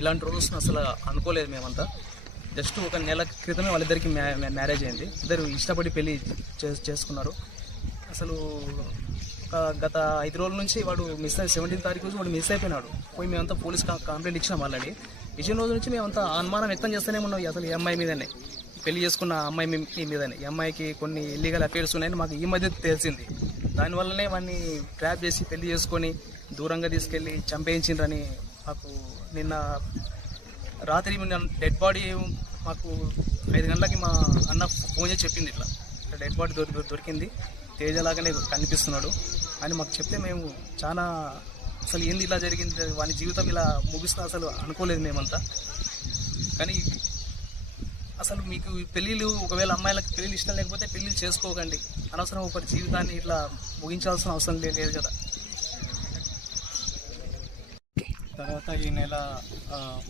ఇలాంటి రోజు అసలు అనుకోలేదు మేమంతా. జస్ట్ ఒక నెల క్రితమే వాళ్ళిద్దరికి మ్యారేజ్ అయింది. ఇద్దరు ఇష్టపడి పెళ్లి చేసుకున్నారు. అసలు గత 5 రోజుల నుంచి వాడు మిస్ అయ్యి 17వ తారీఖు రోజు వాడు మిస్ అయిపోయినాడు. పోయి మేమంతా పోలీస్ కంప్లైంట్ ఇచ్చినాం వాళ్ళని. ఇచ్చిన రోజు నుంచి మేమంతా అనుమానం వ్యక్తం చేస్తూనే ఉన్నాం అసలు ఈ అమ్మాయి మీదనే, పెళ్లి చేసుకున్న అమ్మాయి మీదనే. ఈ అమ్మాయికి కొన్ని ఇల్లీగల్ అఫేర్స్ ఉన్నాయని మాకు ఈ మధ్య తెలిసింది. దానివల్లనే వాడిని ట్రాప్ చేసి పెళ్లి చేసుకొని దూరంగా తీసుకెళ్ళి చంపేయించిండ్రని మాకు నిన్న రాత్రి డెడ్ బాడీ మాకు 5 గంటలకి మా అన్న ఫోన్ చేసి చెప్పింది, ఇట్లా డెడ్ బాడీ దొరికింది, తేజలాగానే కనిపిస్తున్నాడు అని మాకు చెప్తే మేము చాలా అసలు ఏంది ఇలా జరిగింది, వాని జీవితం ఇలా ముగిస్తా అసలు అనుకోలేదు మేమంతా. కానీ అసలు మీకు పెళ్ళిళ్ళు, ఒకవేళ అమ్మాయిలకు పెళ్ళిళ్ళు ఇష్టం లేకపోతే పెళ్ళిళ్ళు చేసుకోకండి. అనవసరం ఒకరి జీవితాన్ని ఇట్లా ముగించాల్సిన అవసరం లేదు కదా. తర్వాత ఈ నెల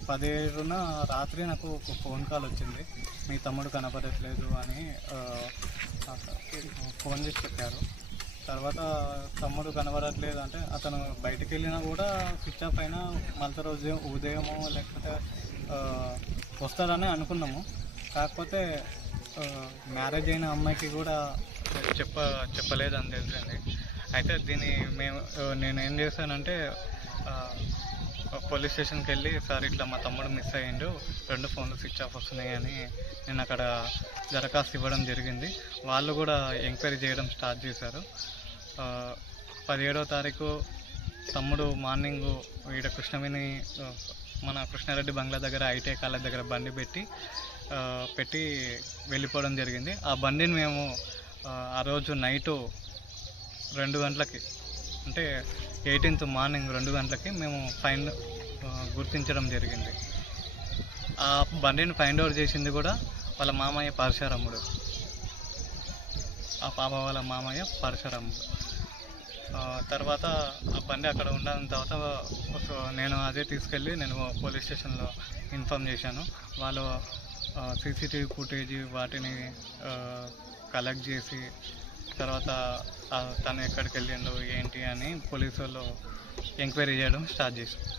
17న రాత్రి నాకు ఒక ఫోన్ కాల్ వచ్చింది, మీ తమ్ముడు కనపడట్లేదు అని ఫోన్ చేసి చెప్పారు. తర్వాత తమ్ముడు కనబడట్లేదు అంటే అతను బయటకు వెళ్ళినా కూడా స్విచ్ ఆఫ్ అయినా మళ్ళీ రోజు ఉదయమో లేకపోతే వస్తాడని అనుకున్నాము. కాకపోతే మ్యారేజ్ అయిన అమ్మాయికి కూడా చెప్పలేదని తెలిసింది. అయితే నేను ఏం చేశానంటే పోలీస్ స్టేషన్కి వెళ్ళి, సార్ ఇట్లా మా తమ్ముడు మిస్ అయ్యిండు, 2 ఫోన్లు స్విచ్ ఆఫ్ వస్తున్నాయి అని నేను అక్కడ దరఖాస్తు ఇవ్వడం జరిగింది. వాళ్ళు కూడా ఎంక్వైరీ చేయడం స్టార్ట్ చేశారు. 17వ తారీఖు తమ్ముడు మార్నింగ్ ఈడ మన కృష్ణారెడ్డి బంగ్లా దగ్గర ఐటీఐ కాలేజ్ దగ్గర బండి పెట్టి వెళ్ళిపోవడం జరిగింది. ఆ బండిని మేము ఆ రోజు నైటు 2 గంటలకి, అంటే 18th మార్నింగ్ 2 గంటలకి మేము గుర్తించడం జరిగింది. ఆ బండిని ఫైండ్ అవుట్ చేసింది కూడా వాళ్ళ మామయ్య పరశురాముడు, ఆ పాప వాళ్ళ మామయ్య పరశురాముడు. తర్వాత ఆ బండి అక్కడ ఉన్న తర్వాత నేను అదే తీసుకెళ్ళి నేను పోలీస్ స్టేషన్లో ఇన్ఫామ్ చేశాను. వాళ్ళు సీసీటీవీ ఫుటేజ్ వాటిని కలెక్ట్ చేసి తర్వాత తను ఎక్కడికి వెళ్ళిండు ఏంటి అని పోలీసు వాళ్ళు ఎంక్వైరీ చేయడం స్టార్ట్ చేశారు.